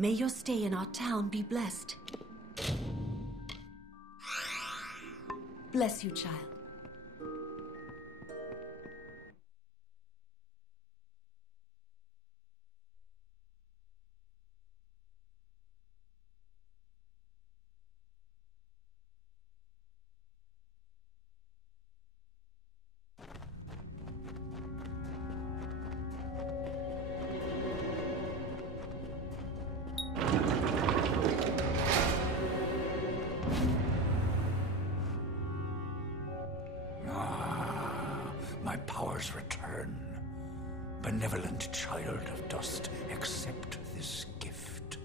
May your stay in our town be blessed. Bless you, child. My powers return. Benevolent child of dust, accept this gift.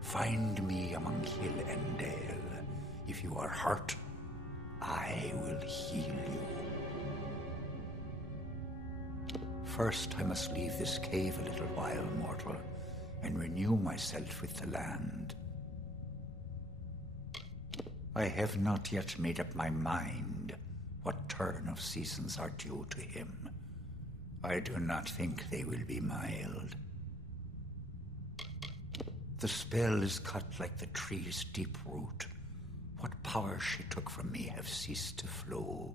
Find me among hill and dale. If you are hurt, I will heal you. First, I must leave this cave a little while, mortal, and renew myself with the land. I have not yet made up my mind what turn of seasons are due to him. I do not think they will be mild. The spell is cut like the tree's deep root. What powers she took from me have ceased to flow.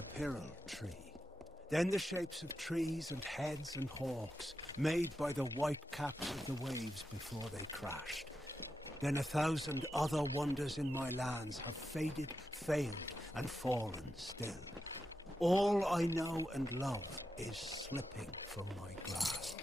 the Pyrrhal tree. Then the shapes of trees and heads and hawks, made by the white caps of the waves before they crashed. Then 1,000 other wonders in my lands have faded, failed, and fallen still. All I know and love is slipping from my grasp.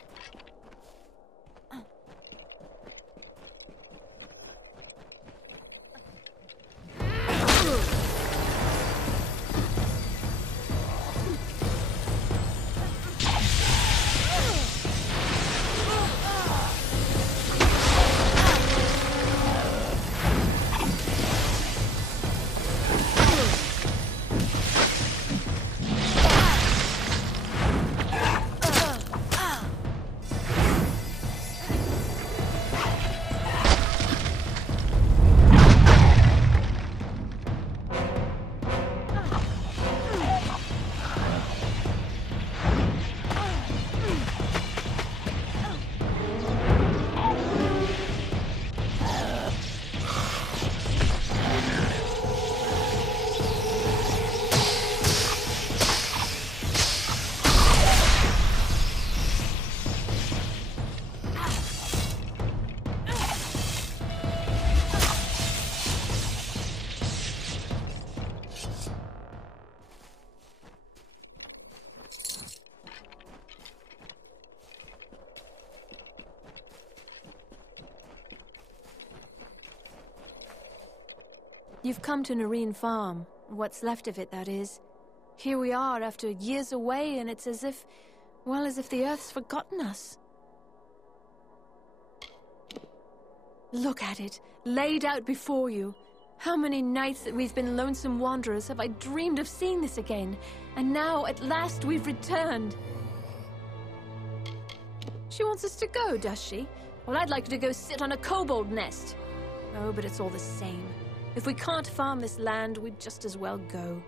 You've come to Nareen Farm. What's left of it, that is. Here we are after years away, and it's as if, well, as if the Earth's forgotten us. Look at it, laid out before you. How many nights that we've been lonesome wanderers have I dreamed of seeing this again, and now, at last, we've returned. She wants us to go, does she? Well, I'd like her to go sit on a kobold nest. Oh, but it's all the same. If we can't farm this land, we'd just as well go.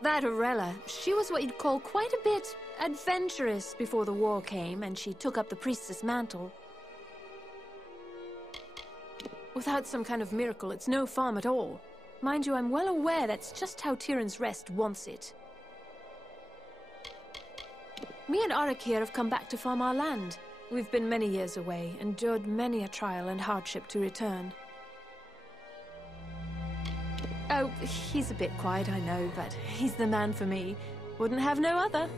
That Arella, she was what you'd call quite a bit adventurous before the war came and she took up the priestess mantle. Without some kind of miracle, it's no farm at all. Mind you, I'm well aware that's just how Tyrion's Rest wants it. Me and Arik here have come back to farm our land. We've been many years away, endured many a trial and hardship to return. Oh, he's a bit quiet, I know, but he's the man for me. Wouldn't have no other.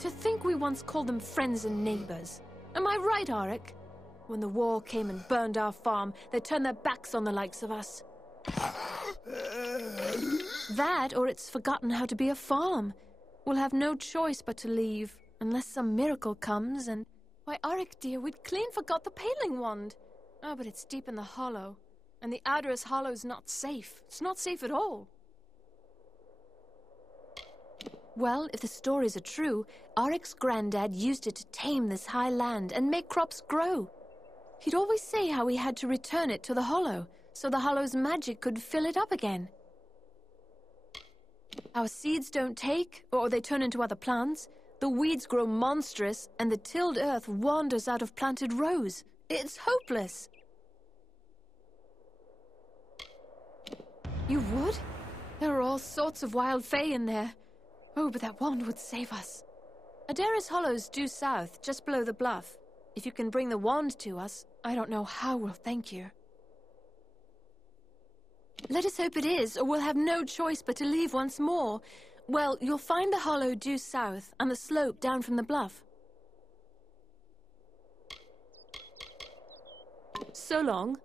To think we once called them friends and neighbors. Am I right, Arik? When the war came and burned our farm, they turned their backs on the likes of us. That, or it's forgotten how to be a farm. We'll have no choice but to leave, unless some miracle comes, and... Why, Arik, dear, we'd clean forgot the paling wand. Oh, but it's deep in the hollow. And the Adder's Hollow's not safe. It's not safe at all. Well, if the stories are true, Arik's granddad used it to tame this high land and make crops grow. He'd always say how he had to return it to the hollow, so the hollow's magic could fill it up again. Our seeds don't take, or they turn into other plants. The weeds grow monstrous, and the tilled earth wanders out of planted rows. It's hopeless. You would? There are all sorts of wild fae in there. Oh, but that wand would save us. Adara's Hollow's due south, just below the bluff. If you can bring the wand to us, I don't know how we'll thank you. Let us hope it is, or we'll have no choice but to leave once more. Well, you'll find the hollow due south, and the slope down from the bluff. So long.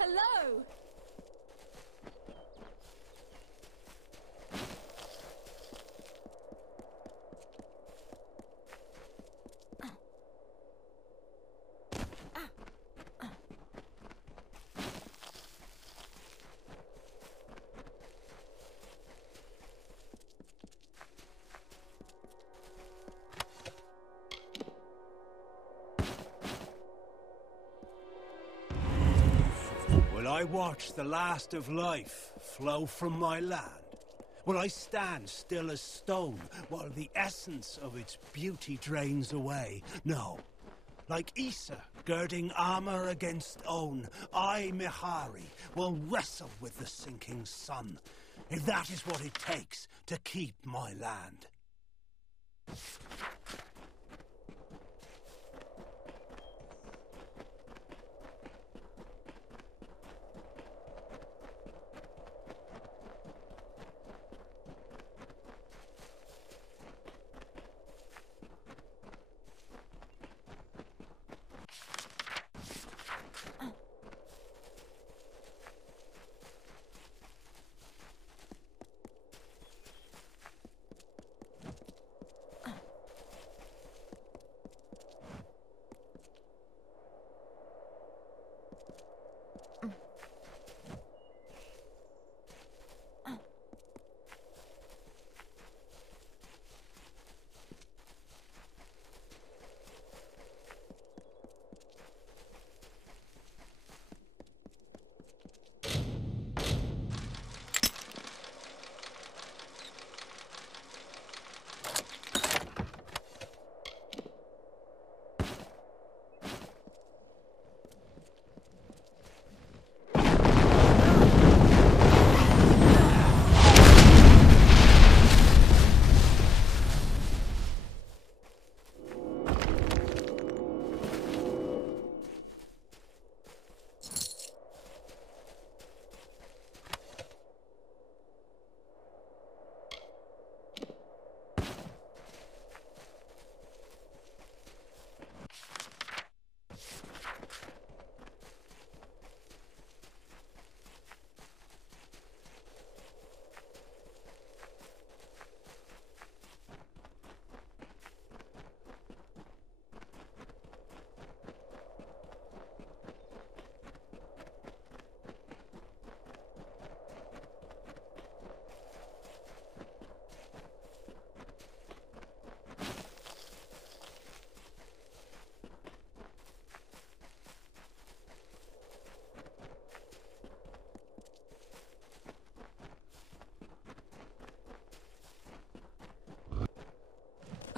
Hello! I watch the last of life flow from my land? Will I stand still as stone while the essence of its beauty drains away? No. Like Issa, girding armor against Own, I, Mihari, will wrestle with the sinking sun, if that is what it takes to keep my land.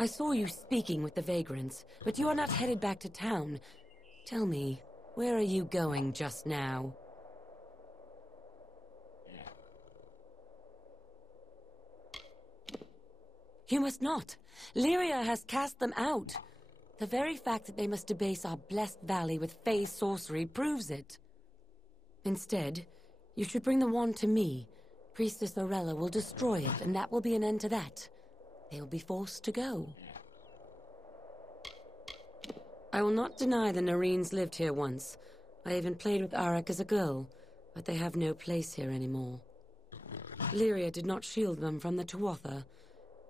I saw you speaking with the vagrants, but you are not headed back to town. Tell me, where are you going just now? You must not. Lyria has cast them out. The very fact that they must debase our blessed valley with Fey sorcery proves it. Instead, you should bring the wand to me. Priestess Orella will destroy it, and that will be an end to that. They will be forced to go. I will not deny the Nareens lived here once. I even played with Arak as a girl, but they have no place here anymore. Lyria did not shield them from the Tuatha.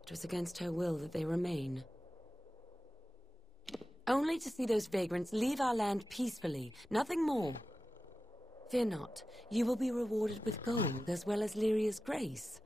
It was against her will that they remain. Only to see those vagrants leave our land peacefully, nothing more. Fear not, you will be rewarded with gold as well as Lyria's grace.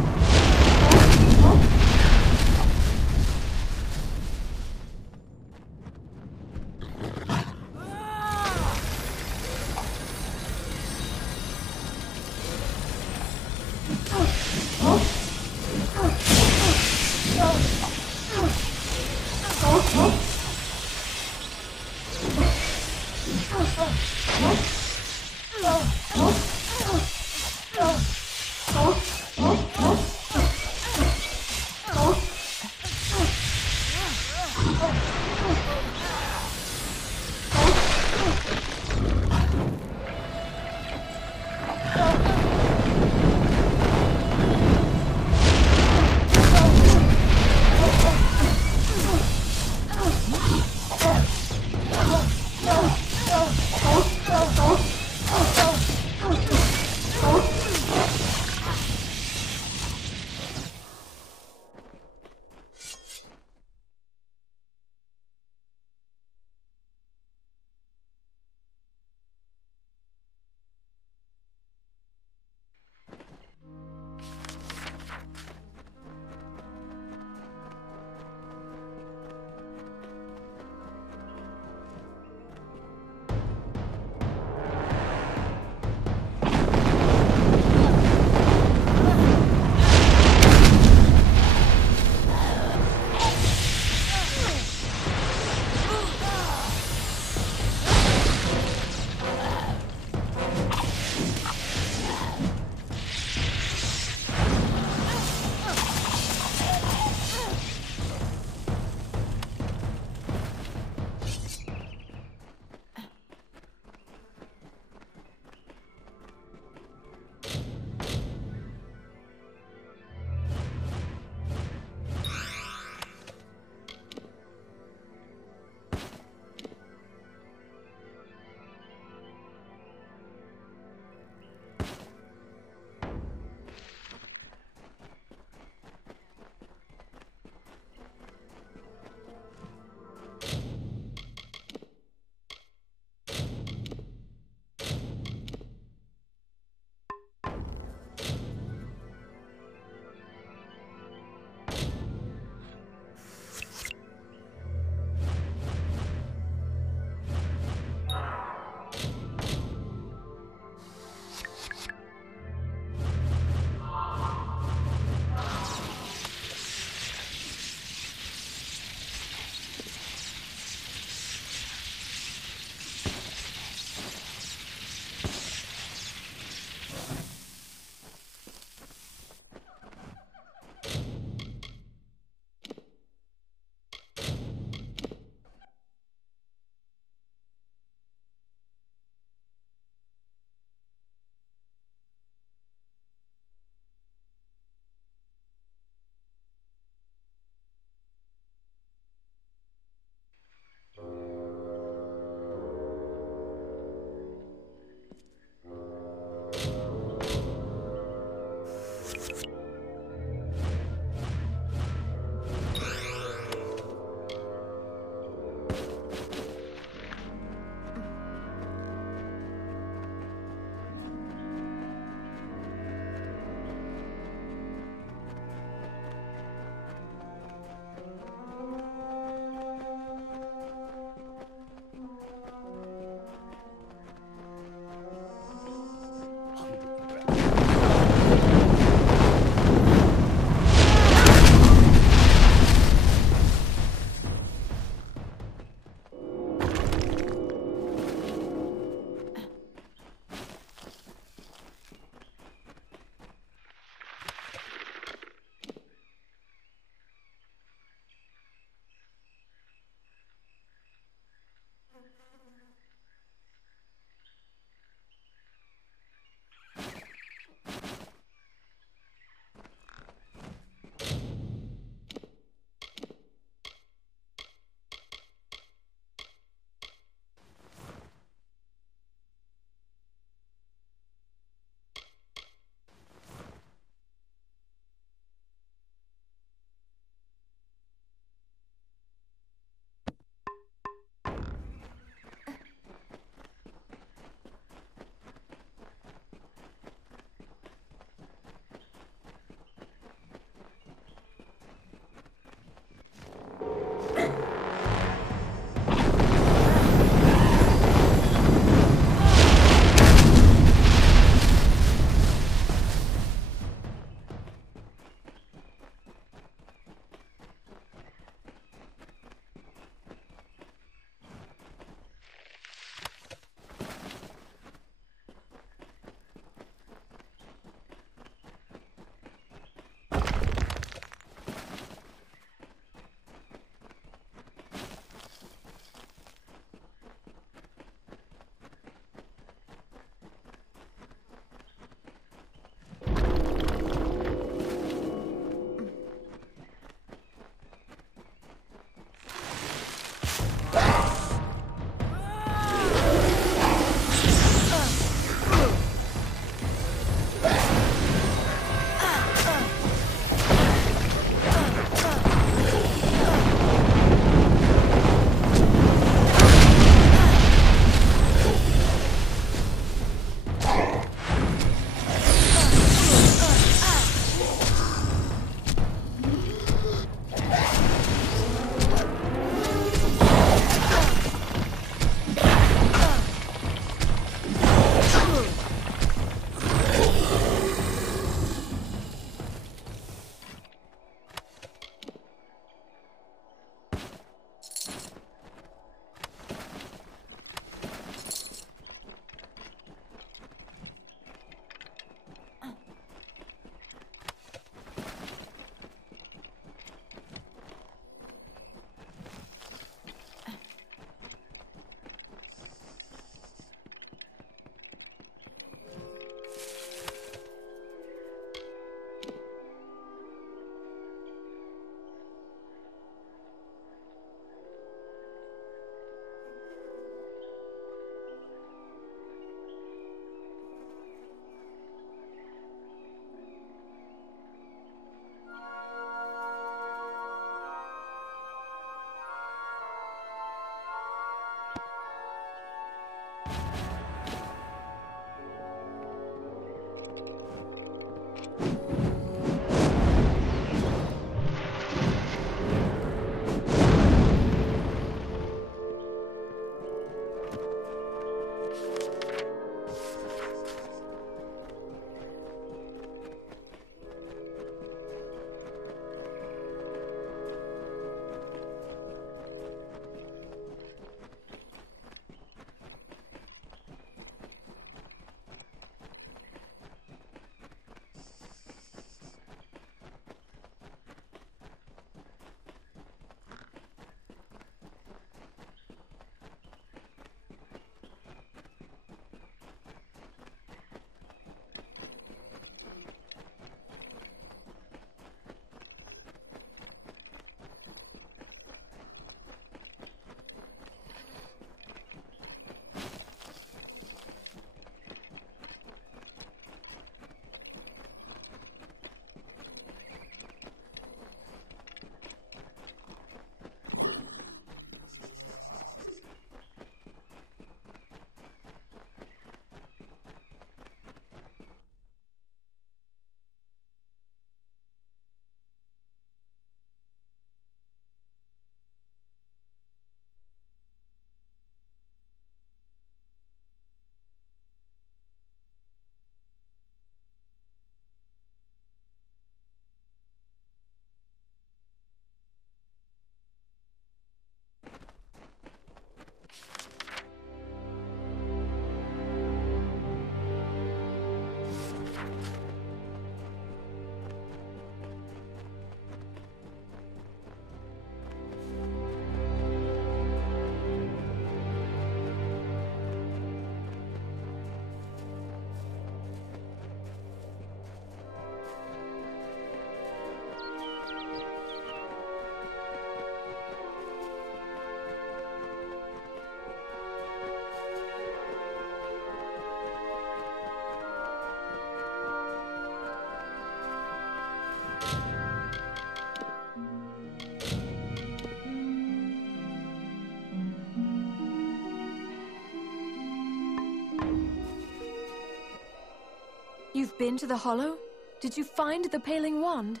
You've been to the Hollow? Did you find the Paling Wand?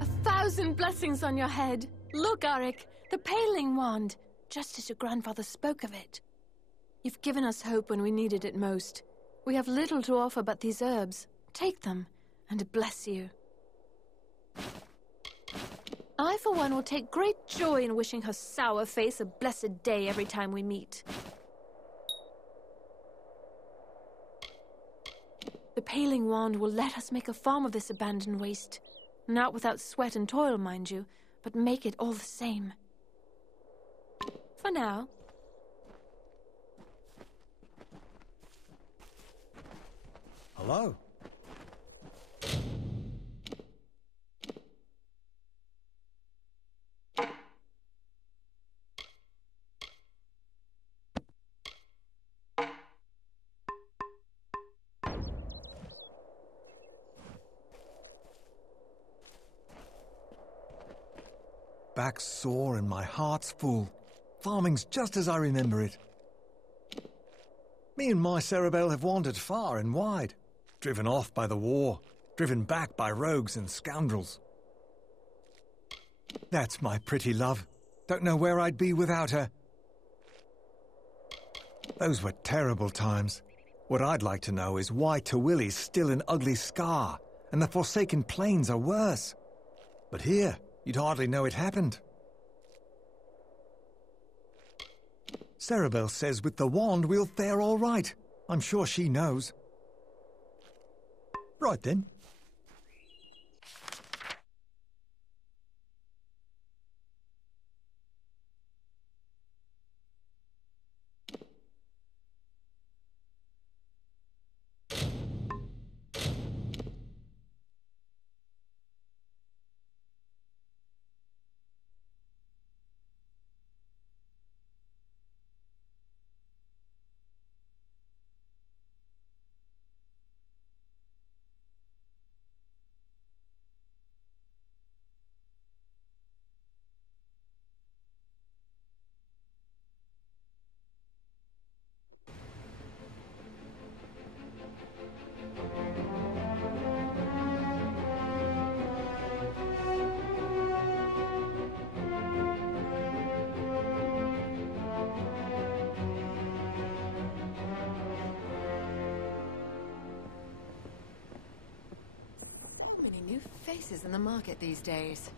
A thousand blessings on your head! Look, Arik, the Paling Wand! Just as your grandfather spoke of it. You've given us hope when we needed it most. We have little to offer but these herbs. Take them, and bless you. I, for one, will take great joy in wishing her sour face a blessed day every time we meet. The Paling Wand will let us make a farm of this abandoned waste. Not without sweat and toil, mind you, but make it all the same. For now. Hello? Back's sore and my heart's full. Farming's just as I remember it. Me and my Cerebel have wandered far and wide. Driven off by the war. Driven back by rogues and scoundrels. That's my pretty love. Don't know where I'd be without her. Those were terrible times. What I'd like to know is why Tawilli's still an ugly scar, and the Forsaken Plains are worse. But here, you'd hardly know it happened. Cerebel says with the wand we'll fare all right. I'm sure she knows. Right then. prices in the market these days.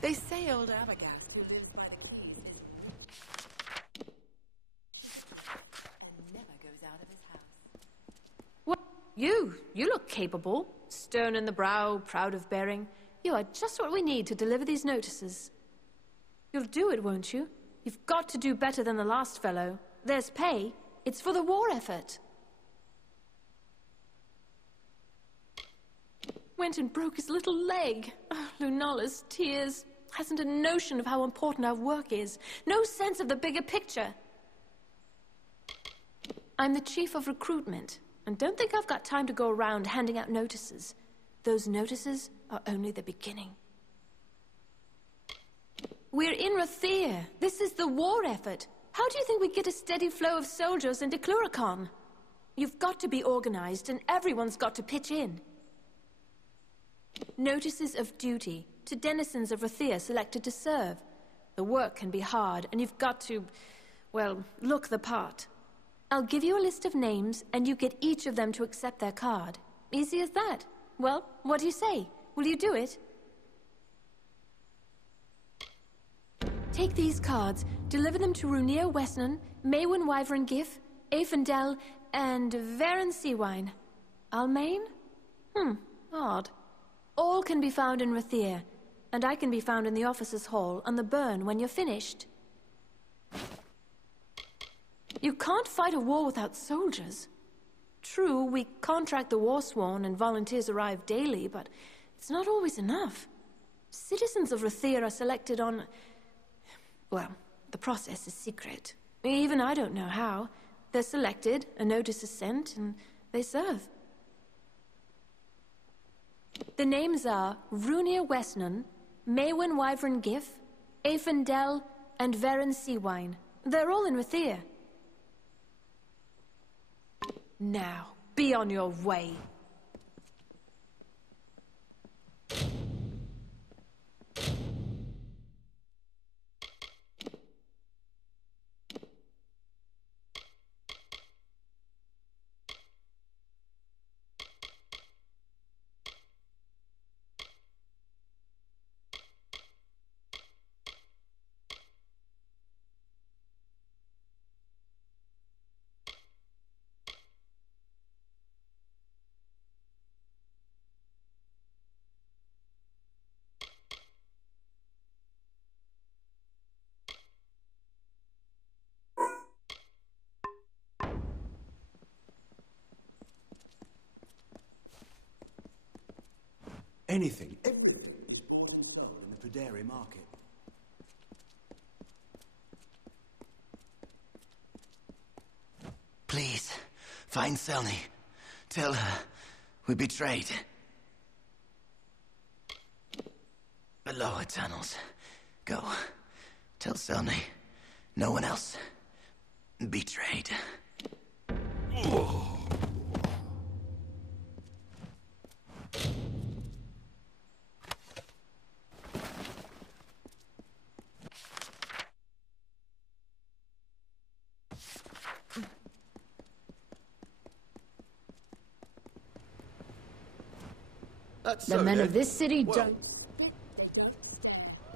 They say old Abagast, who lives by the keys, and never goes out of his house. What? You look capable. Stern in the brow, proud of bearing. You are just what we need to deliver these notices. You'll do it, won't you? You've got to do better than the last fellow. There's pay. It's for the war effort. Went and broke his little leg. Oh, Lunala's tears. Hasn't a notion of how important our work is. No sense of the bigger picture. I'm the chief of recruitment, and don't think I've got time to go around handing out notices. Those notices are only the beginning. We're in Rathir. This is the war effort. How do you think we get a steady flow of soldiers into Cluricon? You've got to be organized, and everyone's got to pitch in. Notices of duty to denizens of Rathir selected to serve. The work can be hard, and you've got to, well, look the part. I'll give you a list of names, and you get each of them to accept their card. Easy as that. Well, what do you say? Will you do it? Take these cards, deliver them to Runir Wesnan, Maywin Wyvern Gif, Aefendel, and Varen Seawine. Almain? Odd. All can be found in Rathir, and I can be found in the officers' hall on the burn when you're finished. You can't fight a war without soldiers. True, we contract the Warsworn and volunteers arrive daily, but it's not always enough. Citizens of Rathir are selected on... well, the process is secret. Even I don't know how. They're selected, a notice is sent, and they serve. The names are Runir Wesnan, Maywin Wyvern Gif, Aefendel, and Varen Seawine. They're all in Rathir. Now, be on your way. Anything, everything is bought up in the Praderi market. Please, find Selny. Tell her we betrayed. The lower tunnels. Go. Tell Selny. No one else. Betrayed. The men of this city don't...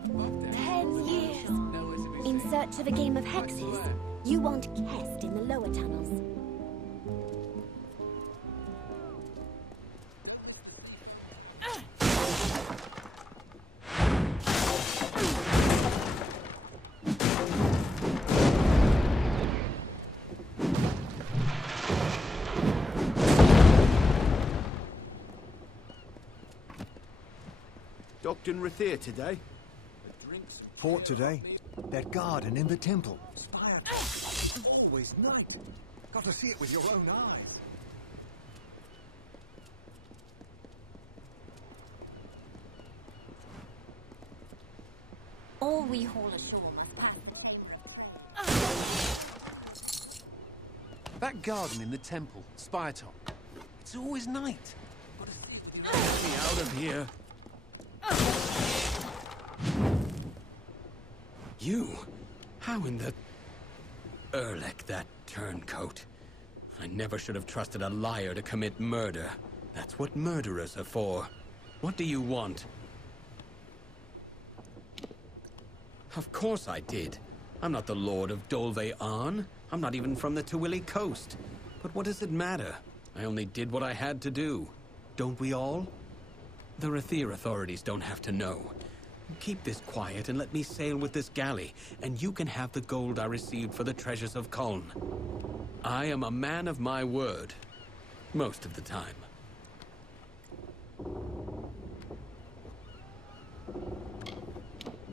10 years. In search of a game of hexes. You want Kest in the lower tunnels. Docked in Rathir today. Port today. That garden in the temple. Spire. Always night. Got to see it with your own eyes. All we haul ashore must have. That garden in the temple, Spiretop. It's always night. Gotta see if we can get me out of here. You? How in the... Erlek, that turncoat. I never should have trusted a liar to commit murder. That's what murderers are for. What do you want? Of course I did. I'm not the Lord of Dolve-Arn. I'm not even from the Tawili coast. But what does it matter? I only did what I had to do. Don't we all? The Rathir authorities don't have to know. Keep this quiet and let me sail with this galley, and you can have the gold I received for the treasures of Kuln. I am a man of my word. Most of the time.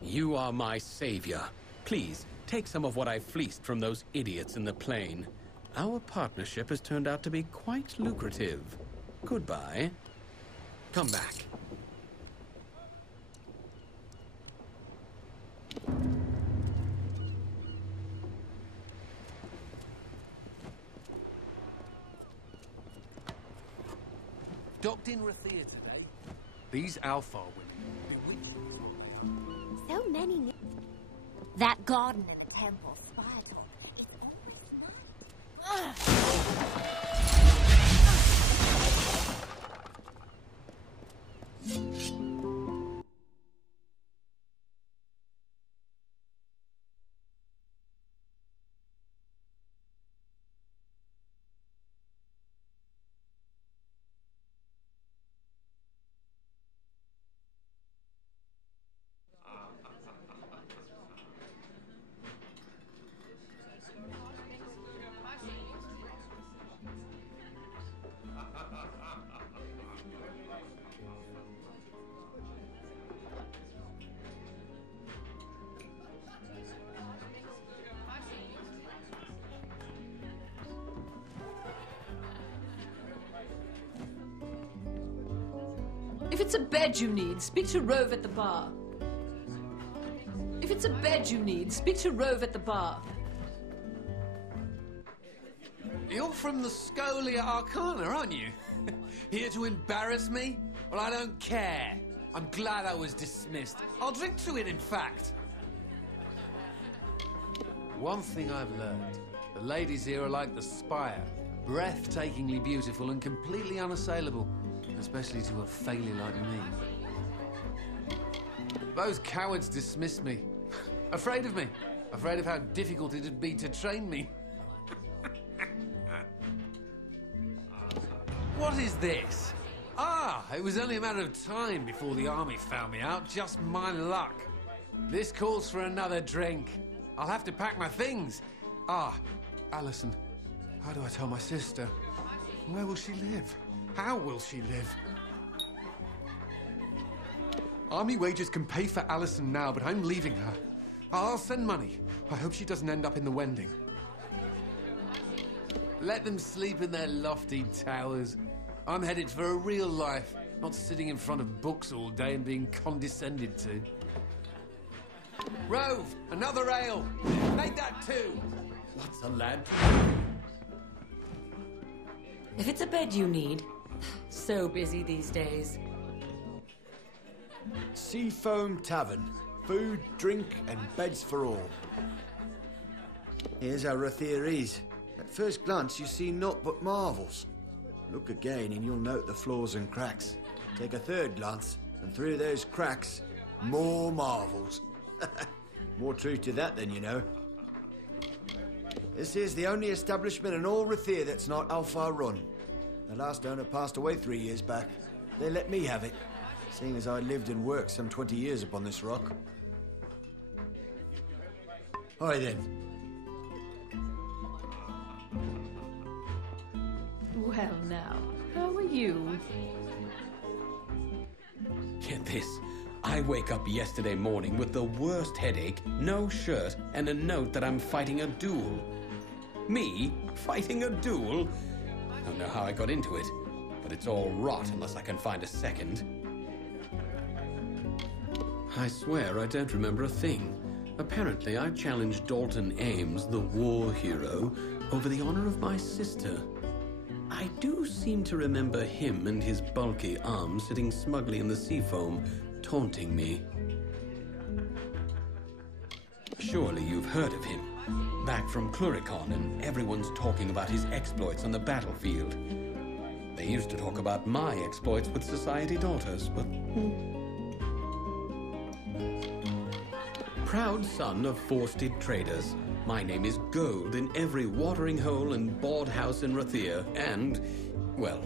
You are my savior. Please, take some of what I fleeced from those idiots in the plain. Our partnership has turned out to be quite lucrative. Goodbye. Come back. Docked in Rathir today. These Alfar women bewitching. So many. That garden in the temple, Spire, it's almost night. If it's a bed you need, speak to Rove at the bar. If it's a bed you need, speak to Rove at the bar. You're from the Scholia Arcana, aren't you? Here to embarrass me? Well, I don't care. I'm glad I was dismissed. I'll drink to it, in fact. One thing I've learned. The ladies here are like the Spire. Breathtakingly beautiful and completely unassailable. Especially to a failure like me. Those cowards dismissed me. Afraid of me. Afraid of how difficult it'd be to train me. What is this? Ah, it was only a matter of time before the army found me out. Just my luck. This calls for another drink. I'll have to pack my things. Ah, Alison. How do I tell my sister? Where will she live? How will she live? Army wages can pay for Alison now, but I'm leaving her. I'll send money. I hope she doesn't end up in the Wending. Let them sleep in their lofty towers. I'm headed for a real life, not sitting in front of books all day and being condescended to. Rove, another ale. Make that two. What's a lad? If it's a bed you need, so busy these days. Seafoam Tavern. Food, drink, and beds for all. Here's how Rathir is. At first glance, you see naught but marvels. Look again, and you'll note the flaws and cracks. Take a third glance, and through those cracks, more marvels. More truth to that than you know. This is the only establishment in all Rathir that's not Alfar run. The last owner passed away 3 years back. They let me have it, seeing as I lived and worked some 20 years upon this rock. Hi then. Well now, how are you? Get this. I wake up yesterday morning with the worst headache, no shirt, and a note that I'm fighting a duel. Me? Fighting a duel? I don't know how I got into it, but it's all rot unless I can find a second. I swear I don't remember a thing. Apparently I challenged Dalton Ames, the war hero, over the honor of my sister. I do seem to remember him and his bulky arm sitting smugly in the seafoam, taunting me. Surely you've heard of him. Back from Cluricon, and everyone's talking about his exploits on the battlefield. They used to talk about my exploits with society daughters, but... Proud son of four-steed traders, my name is gold in every watering hole and board house in Rathir, and, well,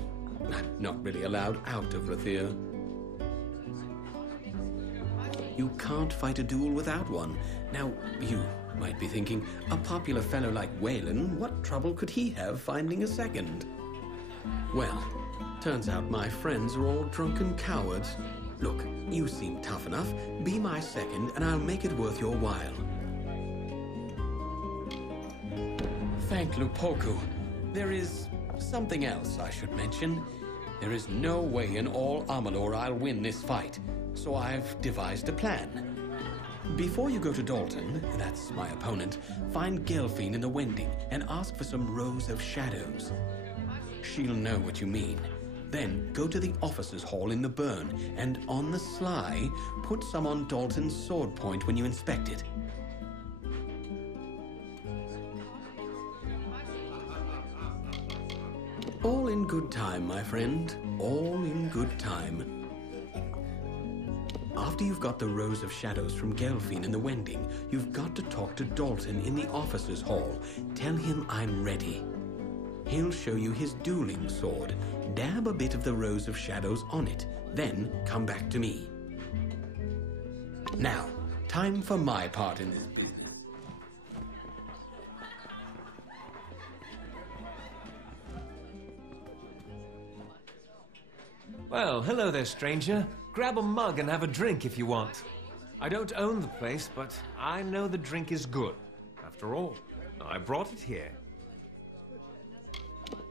I'm not really allowed out of Rathir. You can't fight a duel without one. Now, you might be thinking, a popular fellow like Wayland, what trouble could he have finding a second? Well, turns out my friends are all drunken cowards. Look, you seem tough enough. Be my second, and I'll make it worth your while. Thank Lupoku. There is something else I should mention. There is no way in all Amalur I'll win this fight, so I've devised a plan. Before you go to Dalton, that's my opponent, find Gelfine in the Wending and ask for some rows of shadows. She'll know what you mean. Then go to the officers' hall in the burn, and on the sly, put some on Dalton's sword point when you inspect it. All in good time, my friend. All in good time. After you've got the rows of shadows from Gelfine in the Wending, you've got to talk to Dalton in the officers' hall. Tell him I'm ready. He'll show you his dueling sword. Dab a bit of the rows of shadows on it. Then come back to me. Now, time for my part in this business. Well, hello there, stranger. Grab a mug and have a drink if you want. I don't own the place, but I know the drink is good. After all, I brought it here.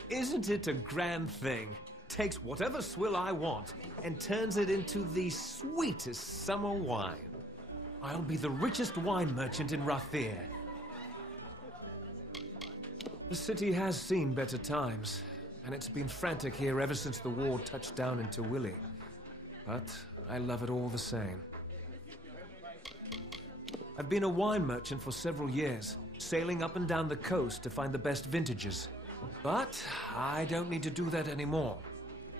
Isn't it a grand thing? Takes whatever swill I want and turns it into the sweetest summer wine. I'll be the richest wine merchant in Rathir. The city has seen better times, and it's been frantic here ever since the war touched down in Tawili. But I love it all the same. I've been a wine merchant for several years, sailing up and down the coast to find the best vintages. But I don't need to do that anymore,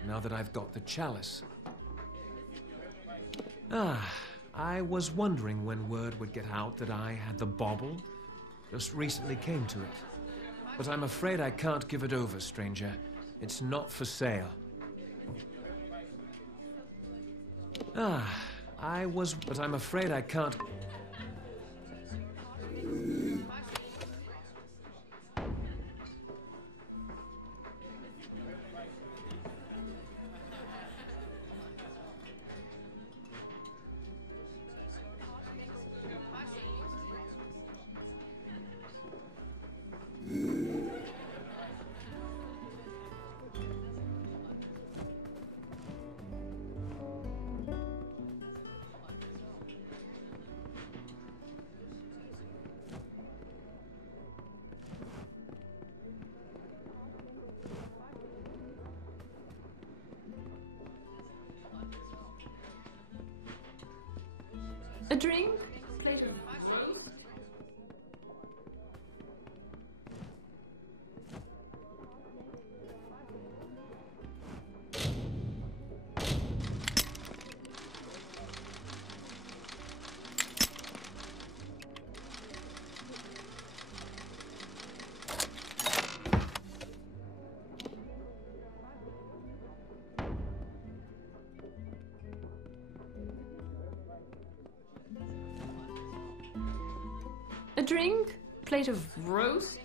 now that I've got the chalice. I was wondering when word would get out that I had the bauble. Just recently came to it. But I'm afraid I can't give it over, stranger. It's not for sale. But I'm afraid I can't... A drink? A drink? Plate of roast?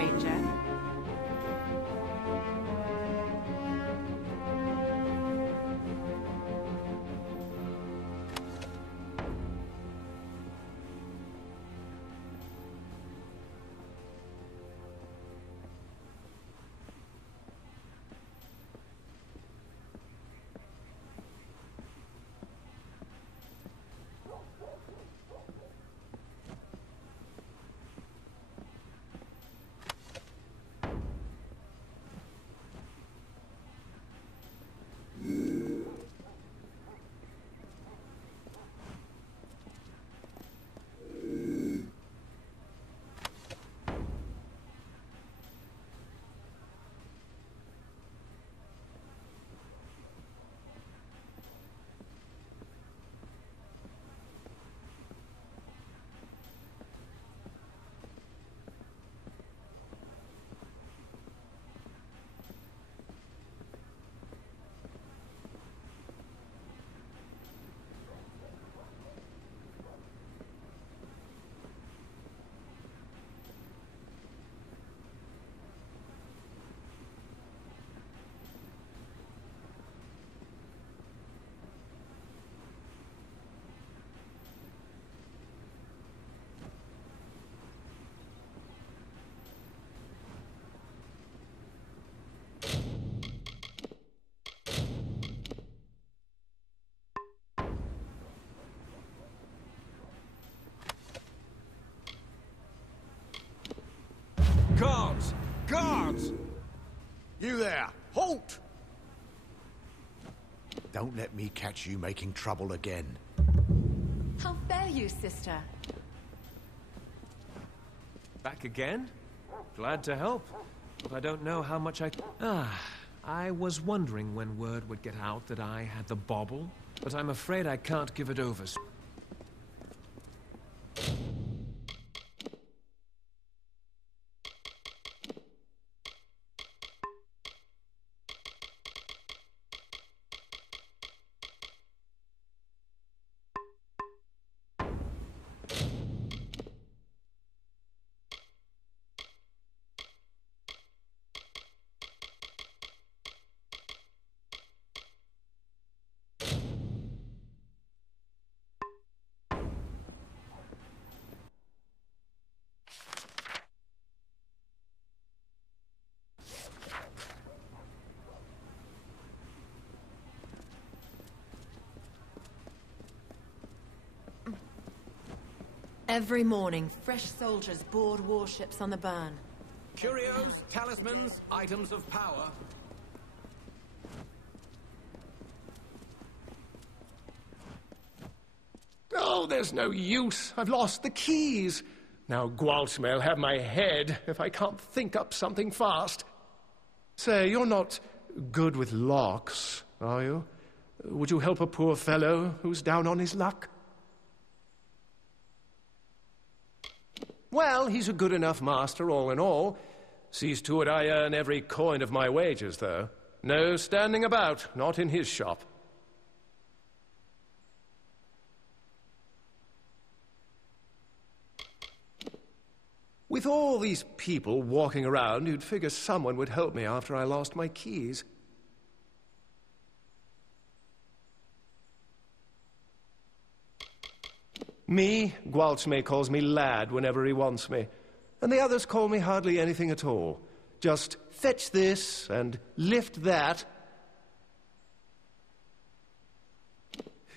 stranger. Guards! Guards! You there! Halt! Don't let me catch you making trouble again. How fare you, sister? Back again? Glad to help. But I don't know how much I... I was wondering when word would get out that I had the bauble, but I'm afraid I can't give it over. Every morning, fresh soldiers board warships on the burn. Curios, talismans, items of power. Oh, there's no use. I've lost the keys. Now Gwalch may'll have my head if I can't think up something fast. Say, you're not good with locks, are you? Would you help a poor fellow who's down on his luck? Well, he's a good enough master, all in all. Sees to it I earn every coin of my wages, though. No standing about, not in his shop. With all these people walking around, you'd figure someone would help me after I lost my keys. Me, Gwalchme calls me lad whenever he wants me, and the others call me hardly anything at all. Just fetch this and lift that.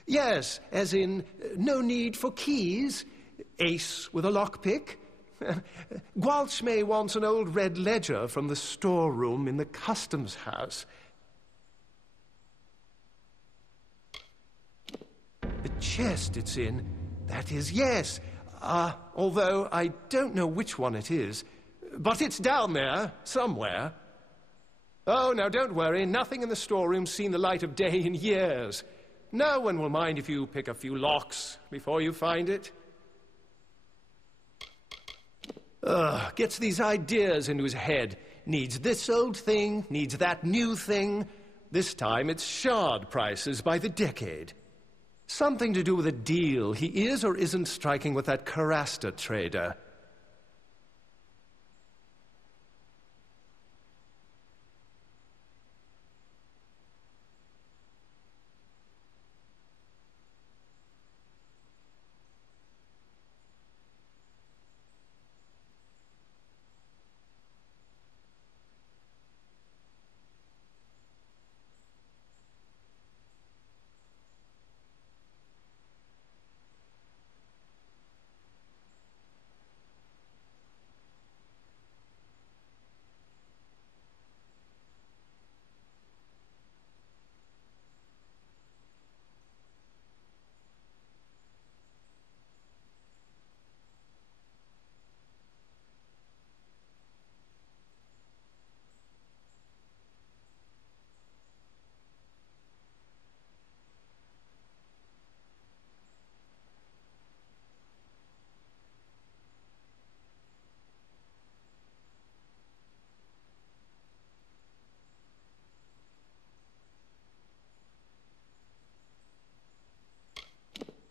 Yes, as in, no need for keys. Ace with a lockpick. Gwalchme wants an old red ledger from the storeroom in the customs house. The chest it's in, that is, yes. Although I don't know which one it is. But it's down there, somewhere. Oh, now don't worry. Nothing in the storeroom's seen the light of day in years. No one will mind if you pick a few locks before you find it. Gets these ideas into his head. Needs this old thing, needs that new thing. This time it's shard prices by the decade. Something to do with a deal he is or isn't striking with that Karasta trader.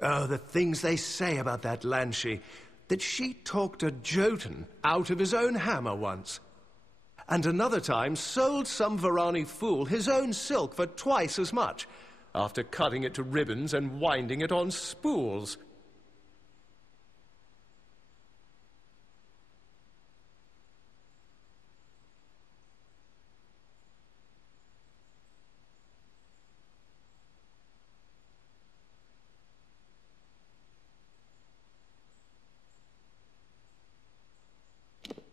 Oh, the things they say about that Lanshi. That she talked a Jotun out of his own hammer once. And another time sold some Varani fool his own silk for twice as much, after cutting it to ribbons and winding it on spools.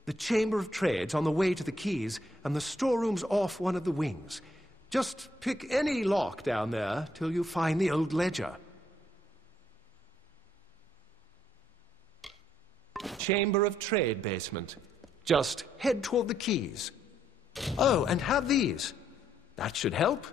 The Chamber of Trade's on the way to the quays, and the storeroom's off one of the wings. Just pick any lock down there till you find the old ledger. Chamber of Trade basement. Just head toward the quays. Oh, and have these. That should help.